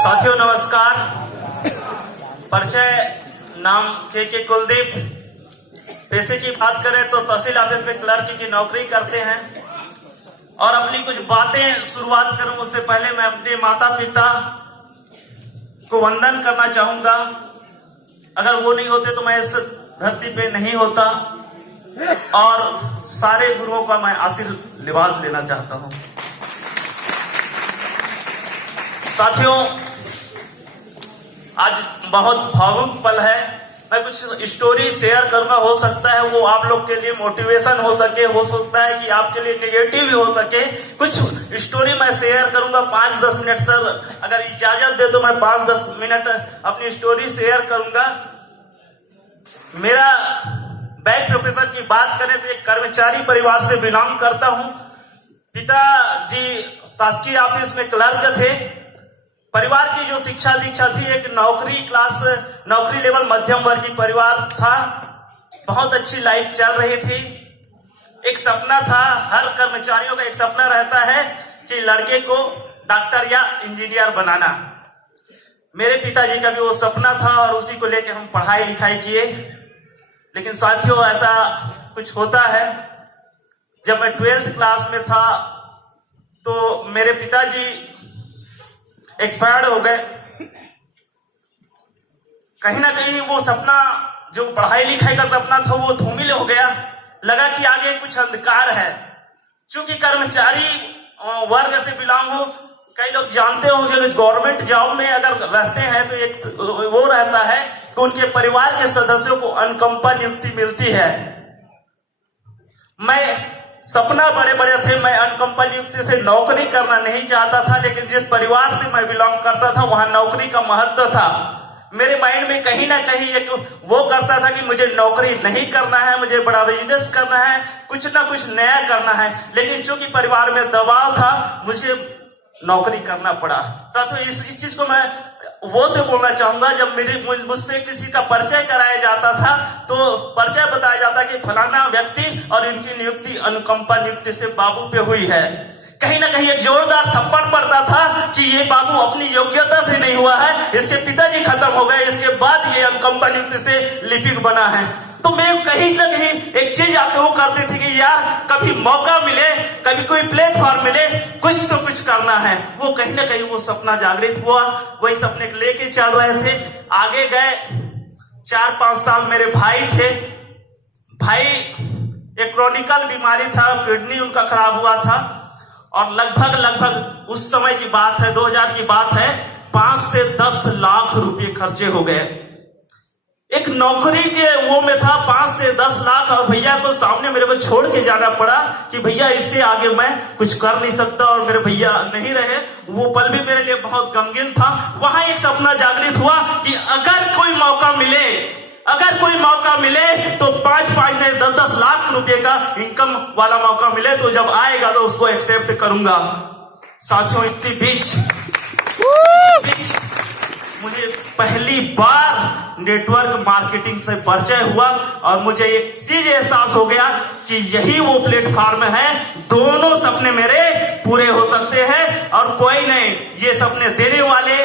साथियों नमस्कार। परिचय, नाम के कुलदीप। पैसे की बात करें तो तहसील ऑफिस में क्लर्क की नौकरी करते हैं। और अपनी कुछ बातें शुरुआत करूं उससे पहले मैं अपने माता पिता को वंदन करना चाहूंगा। अगर वो नहीं होते तो मैं इस धरती पे नहीं होता। और सारे गुरुओं का मैं आशीर्वाद लेना चाहता हूं। साथियों, आज बहुत भावुक पल है। मैं कुछ स्टोरी शेयर करूंगा। हो सकता है वो आप लोग के लिए मोटिवेशन हो सके, हो सकता है कि आपके लिए नेगेटिव भी हो सके। कुछ स्टोरी मैं शेयर करूंगा 5-10 मिनट। सर अगर इजाजत दे तो मैं 5-10 मिनट अपनी स्टोरी शेयर करूंगा। मेरा बैक प्रोफेशन की बात करें तो एक कर्मचारी परिवार से बिलोंग करता हूं। पिताजी शासकीय ऑफिस में क्लर्क थे। परिवार की जो शिक्षा दीक्षा थी, एक नौकरी लेवल मध्यम वर्गीय परिवार था। बहुत अच्छी लाइफ चल रही थी। एक सपना था, हर कर्मचारियों का एक सपना रहता है कि लड़के को डॉक्टर या इंजीनियर बनाना। मेरे पिताजी का भी वो सपना था और उसी को लेकर हम पढ़ाई लिखाई किए। लेकिन साथियों, ऐसा कुछ होता है। जब मैं 12th क्लास में था तो मेरे पिताजी एक्सपायर्ड हो गए। कहीं ना कहीं वो सपना, जो पढ़ाई लिखाई का सपना था, वो धूमिल हो गया। लगा कि आगे कुछ अंधकार है। क्योंकि कर्मचारी वर्ग से बिलोंग हो, कई लोग जानते होंगे गवर्नमेंट जॉब में अगर रहते हैं तो एक वो रहता है कि उनके परिवार के सदस्यों को अनुकंपा नियुक्ति मिलती है। मैं सपना बड़े बड़े थे। मैं अनुकंपा नियुक्ति से नौकरी करना नहीं चाहता था। लेकिन जिस परिवार से मैं बिलोंग करता था वहां नौकरी का महत्व था। मेरे माइंड में कहीं ना कहीं एक वो करता था कि मुझे नौकरी नहीं करना है, मुझे बड़ा बिजनेस करना है, कुछ ना कुछ नया करना है। लेकिन चूंकि परिवार में दबाव था, मुझे नौकरी करना पड़ा। साथियों, इस चीज को मैं वो से बोलना चाहूंगा। जब मुझसे किसी का परिचय कराया जाता था तो परिचय बताया जाता कि फलाना व्यक्ति और इनकी नियुक्ति अनुकंपा नियुक्ति से बाबू पे हुई है। कहीं ना कहीं एक जोरदार थप्पड़ पड़ता था कि ये बाबू अपनी योग्यता से नहीं हुआ है, इसके पिताजी खत्म हो गए, इसके बाद ये अनुकंपा नियुक्ति से लिपिक बना है। तो मेरे कहीं ना कहीं एक चीज आके वो करते थे कि यार कभी मौका मिले, कभी कोई प्लेटफॉर्म मिले, कुछ तो कुछ करना है। वो कहीं ना कहीं वो सपना जागृत हुआ। वही सपने लेके चल रहे थे। आगे गए। 4-5 साल मेरे भाई थे। भाई एक क्रॉनिकल बीमारी था, किडनी उनका खराब हुआ था। और लगभग उस समय की बात है, 2000 की बात है, 5 से 10 लाख रुपए खर्चे हो गए। एक नौकरी के वो में था, 5 से 10 लाख। और भैया को सामने मेरे को छोड़ के जाना पड़ा कि भैया इससे आगे मैं कुछ कर नहीं सकता। और मेरे भैया नहीं रहे। वो पल भी मेरे लिए बहुत गमगीन था। वहां एक सपना जागृत हुआ कि अगर कोई मौका मिले तो 5-5 नहीं 10-10 लाख रुपए का इनकम वाला मौका मिले तो जब आएगा तो उसको एक्सेप्ट करूंगा। साथियों, इतनी बीच मुझे पहली बार नेटवर्क मार्केटिंग से परिचय हुआ और मुझे एक चीज एहसास हो गया कि यही वो प्लेटफॉर्म है। दोनों सपने मेरे पूरे हो सकते हैं और कोई नहीं। ये सपने देने वाले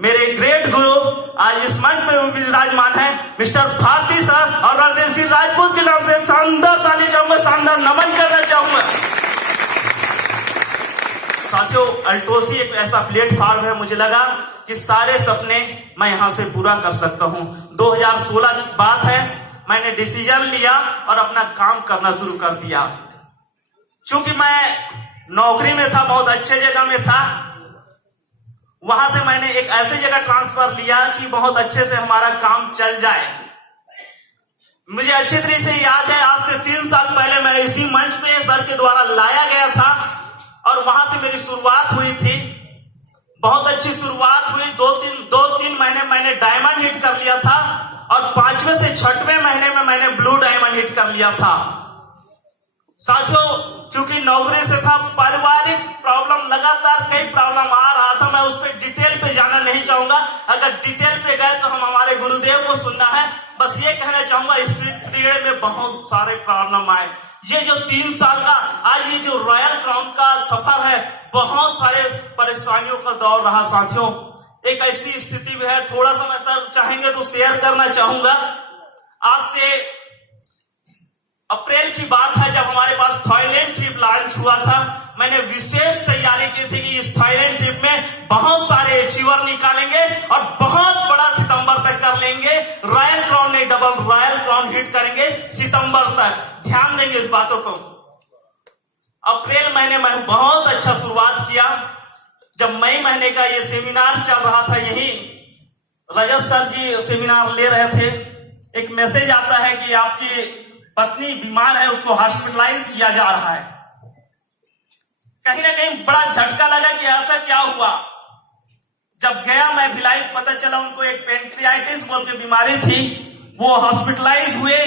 मेरे ग्रेट गुरु आज इस मंच में विराजमान है, मिस्टर भारती सर और रणदेव सिंह राजपूत के नाम से शानदार ताली चाहूंगा, शानदार नमन करना चाहूंगा। साथियों, अल्टोसी एक ऐसा प्लेटफॉर्म है, मुझे लगा कि सारे सपने मैं यहां से पूरा कर सकता हूं। 2016 की बात है। मैंने डिसीजन लिया और अपना काम करना शुरू कर दिया। चूंकि मैं नौकरी में था, बहुत अच्छे जगह में था, वहां से मैंने एक ऐसी जगह ट्रांसफर लिया कि बहुत अच्छे से हमारा काम चल जाए। मुझे अच्छी तरीके से याद है, आज से 3 साल पहले मैं इसी मंच पे सर के द्वारा लाया गया था और वहां से मेरी शुरुआत हुई थी। बहुत अच्छी शुरुआत हुई। 2-3 महीने मैंने डायमंड हिट कर लिया था और 5वें से 6वें महीने में मैंने ब्लू डायमंड हिट कर लिया था। साथियों, चूंकि नौकरी से था, पारिवारिक प्रॉब्लम, लगातार कई प्रॉब्लम आ रहा था। मैं उस पर डिटेल पे जाना नहीं चाहूंगा। अगर डिटेल पे गए तो हम हमारे गुरुदेव को सुनना है। बस ये कहना चाहूंगा, इस पीरियड में बहुत सारे प्रॉब्लम आए। ये जो 3 साल का आज ये जो रॉयल क्राउन का सफर है, बहुत सारे परेशानियों का दौर रहा साथियों। एक ऐसी स्थिति में है, थोड़ा सा मैं सर चाहेंगे तो शेयर करना चाहूंगा। आज से अप्रैल की बात है जब हमारे पास थाईलैंड ट्रिप लॉन्च हुआ था। मैंने विशेष तैयारी की थी कि इस थाईलैंड ट्रिप में बहुत सारे अचीवर निकालेंगे और बहुत बड़ा सितंबर तक कर लेंगे। रॉयल क्राउन नहीं, डबल रॉयल क्राउन हिट करेंगे सितंबर तक। ध्यान देंगे इस बातों को। अप्रैल महीने में बहुत अच्छा शुरुआत किया। जब मई महीने का ये सेमिनार चल रहा था, यही रजत सर जी सेमिनार ले रहे थे, एक मैसेज आता है कि आपकी पत्नी बीमार है, उसको हॉस्पिटलाइज किया जा रहा है। कहीं ना कहीं बड़ा झटका लगा कि ऐसा क्या हुआ। जब गया मैं भिलाई, पता चला उनको एक पेनक्रियाटिस बोल के बीमारी थी। वो हॉस्पिटलाइज हुए।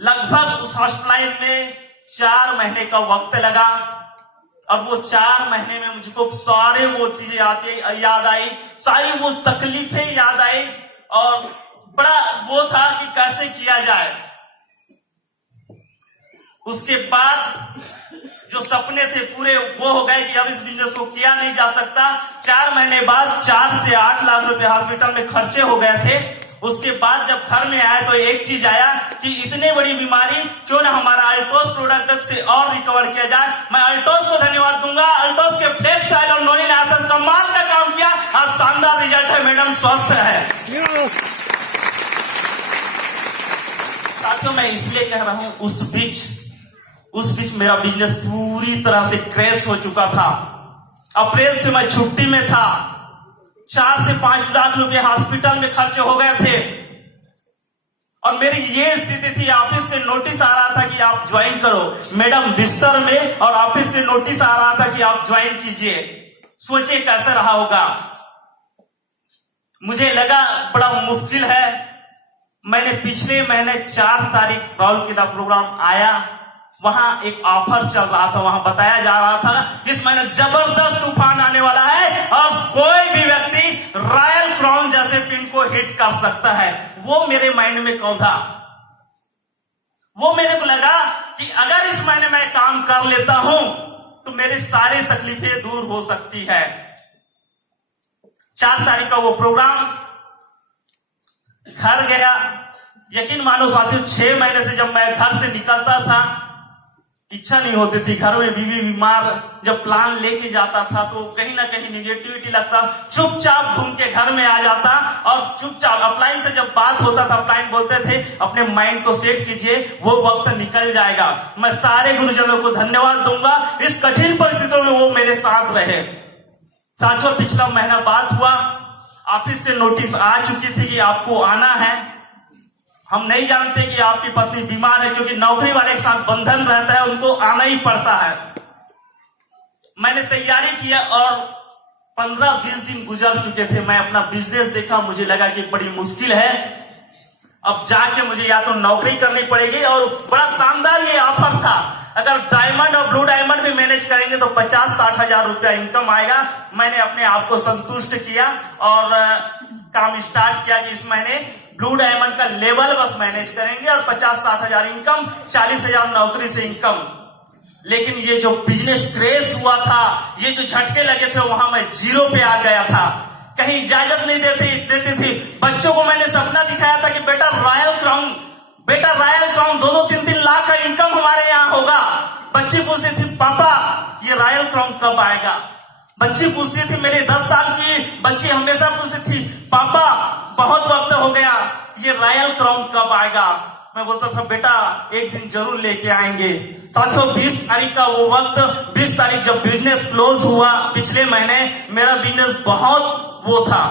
लगभग उस हॉस्पिटलाइज में 4 महीने का वक्त लगा और वो 4 महीने में मुझको सारे वो चीजें याद आई, सारी वो तकलीफें याद आई और बड़ा वो था कि कैसे किया जाए। उसके बाद जो सपने थे पूरे वो हो गए कि अब इस बिजनेस को किया नहीं जा सकता। 4 महीने बाद 4 से 8 लाख रुपए हॉस्पिटल में खर्चे हो गए थे। उसके बाद जब घर में आए तो एक चीज आया कि इतनी बड़ी बीमारी क्यों ना हमारा अल्टोस प्रोडक्ट से और रिकवर किया जाए। मैं अल्टोस को धन्यवाद दूंगा। अल्टोस के फ्लेक्स ऑयल और नोनिल एसिड कमाल का काम किया। आज शानदार रिजल्ट है, मैडम स्वस्थ है। साथियों, मैं इसलिए कह रहा हूं, उस बीच मेरा बिजनेस पूरी तरह से क्रैश हो चुका था। अप्रैल से मैं छुट्टी में था। 4 से 5 लाख रुपए हॉस्पिटल में खर्चे हो गए थे और मेरी ये स्थिति थी। ऑफिस से नोटिस आ रहा था कि आप ज्वाइन करो, मैडम बिस्तर में, और ऑफिस से नोटिस आ रहा था कि आप ज्वाइन कीजिए। सोचिए कैसे रहा होगा। मुझे लगा बड़ा मुश्किल है। मैंने पिछले महीने 4 तारीख राहुल किला प्रोग्राम आया, वहां एक ऑफर चल रहा था। वहां बताया जा रहा था इस महीने जबरदस्त तूफान आने वाला है और कोई भी व्यक्ति रॉयल क्राउन जैसे पिन को हिट कर सकता है। वो मेरे माइंड में कौंधा। वो मेरे को लगा कि अगर इस महीने मैं काम कर लेता हूं तो मेरे सारे तकलीफें दूर हो सकती है। 4 तारीख का वो प्रोग्राम, घर गया। यकीन मानो साथियों, 6 महीने से जब मैं घर से निकलता था इच्छा नहीं होती थी। घर में बीवी बीमार, जब प्लान लेके जाता था तो कहीं ना कहीं निगेटिविटी लगता। चुपचाप घूम के घर में आ जाता और चुपचाप अपलाइन से जब बात होता था, अपलाइन बोलते थे अपने माइंड को सेट कीजिए, वो वक्त निकल जाएगा। मैं सारे गुरुजनों को धन्यवाद दूंगा, इस कठिन परिस्थितियों में वो मेरे साथ रहे। साथियों, पिछला महीना बात हुआ, ऑफिस से नोटिस आ चुकी थी कि आपको आना है। हम नहीं जानते कि आपकी पत्नी बीमार है, क्योंकि नौकरी वाले के साथ बंधन रहता है, उनको आना ही पड़ता है। मैंने तैयारी किया और 15-20 दिन गुजर चुके थे। मैं अपना बिजनेस देखा, मुझे लगा कि बड़ी मुश्किल है। अब जाके मुझे या तो नौकरी करनी पड़ेगी, और बड़ा शानदार ये ऑफर था। अगर डायमंड और ब्लू डायमंड भी मैनेज करेंगे तो 50-60 हजार रुपया इनकम आएगा। मैंने अपने आप को संतुष्ट किया और काम स्टार्ट किया कि इस महीने ब्लू डायमंड का लेवल बस मैनेज करेंगे और 50-60 हजार इनकम, 40 हजार नौकरी से इनकम। लेकिन ये जो बिजनेस क्रैश हुआ था, ये जो झटके लगे थे, वहां मैं 0 पे आ गया था। कहीं इजाजत नहीं देती थी। बच्चों को मैंने सपना दिखाया था कि बेटा रॉयल क्राउन 2-3 लाख का इनकम हमारे यहाँ होगा। बच्ची पूछती थी पापा ये रॉयल क्राउन कब आएगा। बच्ची पूछती थी, मेरी 10 साल की बच्ची हमेशा पूछती थी पापा बहुत वक्त हो गया, ये रॉयल क्राउन कब आएगा। मैं बोलता था बेटा एक दिन जरूर लेके आएंगे। साथियों, 20 तारीख का वो वक्त, 20 तारीख जब बिजनेस क्लोज हुआ पिछले महीने, मेरा बिजनेस बहुत वो था।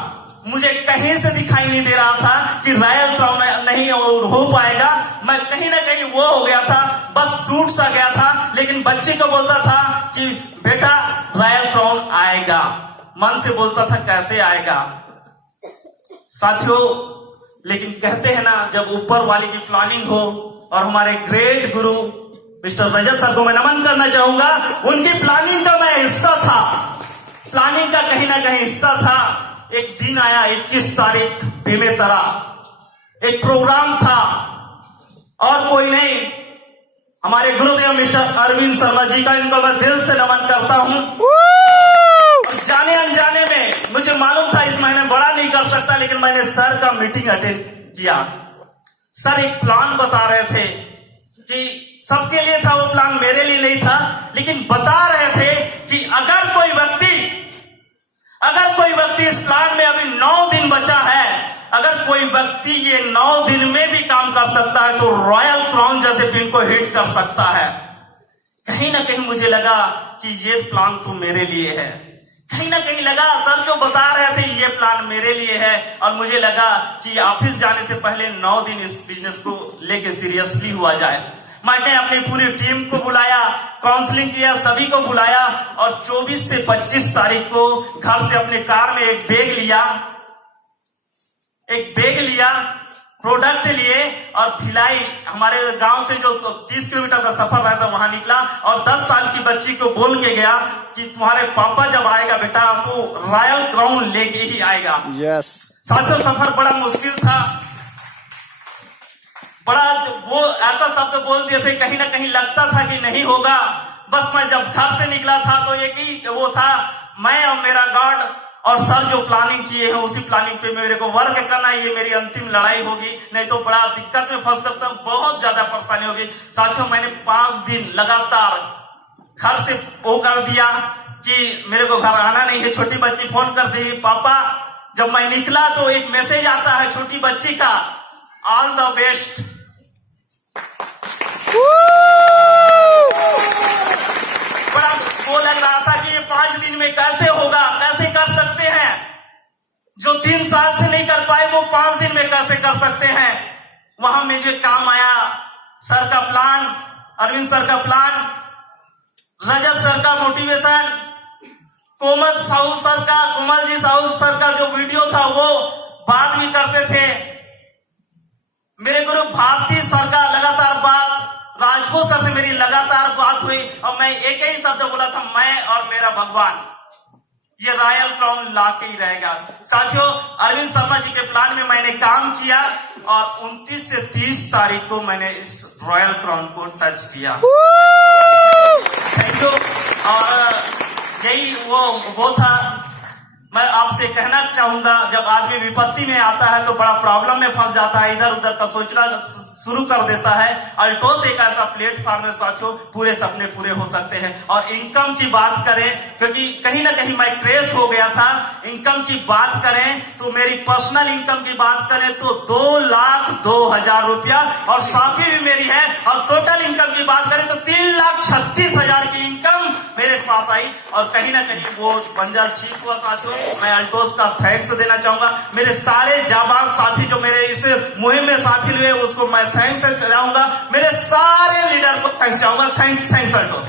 मुझे कहीं से दिखाई नहीं दे रहा था कि रॉयल क्राउन नहीं हो पाएगा। मैं कहीं ना कहीं वो हो गया था, बस टूट सा गया था। लेकिन बच्चे को बोलता था कि बेटा रॉयल क्राउन आएगा, मन से बोलता था कैसे आएगा। साथियों, लेकिन कहते हैं ना, जब ऊपर वाले की प्लानिंग हो, और हमारे ग्रेट गुरु मिस्टर रजत सर को मैं नमन करना चाहूंगा। उनकी प्लानिंग का मैं हिस्सा था, प्लानिंग का कहीं ना कहीं हिस्सा था। एक दिन आया 21 तारीख बेमेतरा, एक प्रोग्राम था और कोई नहीं, हमारे गुरुदेव मिस्टर अरविंद शर्मा जी का, इनको मैं दिल से नमन करता हूं। और जाने अनजाने में मुझे मालूम था मीटिंग अटेंड किया। सर एक प्लान बता रहे थे कि सबके लिए था वो प्लान, मेरे लिए नहीं था, लेकिन बता रहे थे कि अगर कोई व्यक्ति इस प्लान में अभी 9 दिन बचा है, अगर कोई व्यक्ति ये 9 दिन में भी काम कर सकता है तो रॉयल क्राउन जैसे पिन को हिट कर सकता है। कहीं ना कहीं मुझे लगा कि ये प्लान तो मेरे लिए है, कहीं ना कहीं लगा सर जो बता रहे थे ये प्लान मेरे लिए है। और मुझे लगा कि ऑफिस जाने से पहले 9 दिन इस बिजनेस को लेके सीरियसली हुआ जाए। मैंने अपनी पूरी टीम को बुलाया, काउंसलिंग किया, सभी को बुलाया और 24 से 25 तारीख को घर से अपने कार में एक बैग लिया, प्रोडक्ट लिए और भिलाई, हमारे गांव से जो 30 किलोमीटर का सफर रहता वहां निकला और 10 साल की बच्ची को बोल के गया कि तुम्हारे पापा जब आएगा बेटा तो रॉयल क्राउन लेके ही आएगा। यस साथियों सफर बड़ा मुश्किल था, बड़ा वो ऐसा शब्द बोल दिए थे, कहीं ना कहीं लगता था कि नहीं होगा। बस मैं जब घर से निकला था तो एक ही वो था, मैं और मेरा गार्ड और सर जो प्लानिंग किए हैं उसी प्लानिंग पे मेरे को वर्क करना, ये मेरी अंतिम लड़ाई होगी, नहीं तो बड़ा दिक्कत में फंस सकता हूँ, बहुत ज्यादा परेशानी होगी। साथियों मैंने 5 दिन लगातार घर से वो कर दिया कि मेरे को घर आना नहीं है। छोटी बच्ची फोन करती है पापा, जब मैं निकला तो एक मैसेज आता है छोटी बच्ची का, ऑल द बेस्ट। बड़ा वो लग रहा था कि ये 5 दिन में कैसे होगा, कैसे कर सकते हैं, जो 3 साल से नहीं कर पाए वो 5 दिन में कैसे कर सकते हैं। वहां मुझे काम आया सर का प्लान, अरविंद सर का प्लान, रजत सर का मोटिवेशन, कोमल जी साहू सर का जो वीडियो था वो बात भी करते थे, मेरे गुरु भारती सर का लगातार बात, राजपूत सर से मेरी लगातार बात हुई और मैं एक ही शब्द बोला था, मैं और मेरा भगवान ये रॉयल क्राउन ला के ही रहेगा। साथियों अरविंद शर्मा जी के प्लान में मैंने काम किया और 29 से 30 तारीख को मैंने इस रॉयल क्राउन को टच किया। Thank you. और यही वो था, मैं आपसे कहना चाहूंगा जब आदमी विपत्ति में आता है तो बड़ा प्रॉब्लम में फंस जाता है, इधर उधर का सोचना शुरू कर देता है। अल्टोस एक ऐसा प्लेटफॉर्म है साथियों, पूरे सपने पूरे हो सकते हैं। और इनकम की बात करें, क्योंकि कहीं ना कहीं मैं क्रेश हो गया था, इनकम की बात करें तो मेरी पर्सनल इनकम की बात करें तो 2,02,000 रुपया और साफी भी मेरी है, और टोटल इनकम की बात करें तो 3,36,000 की इनकम मेरे पास आई। और कहीं ना कहीं वो बंजर ठीक हुआ साथियों। मैं अल्टोस का थैंक्स देना चाहूंगा, मेरे सारे जाबाज साथी जो मेरे इस मुहिम में साथी हुए उसको मैं थैंक्स चाहूंगा, मेरे सारे लीडर को थैंक्स चाहूंगा। Thanks Altos.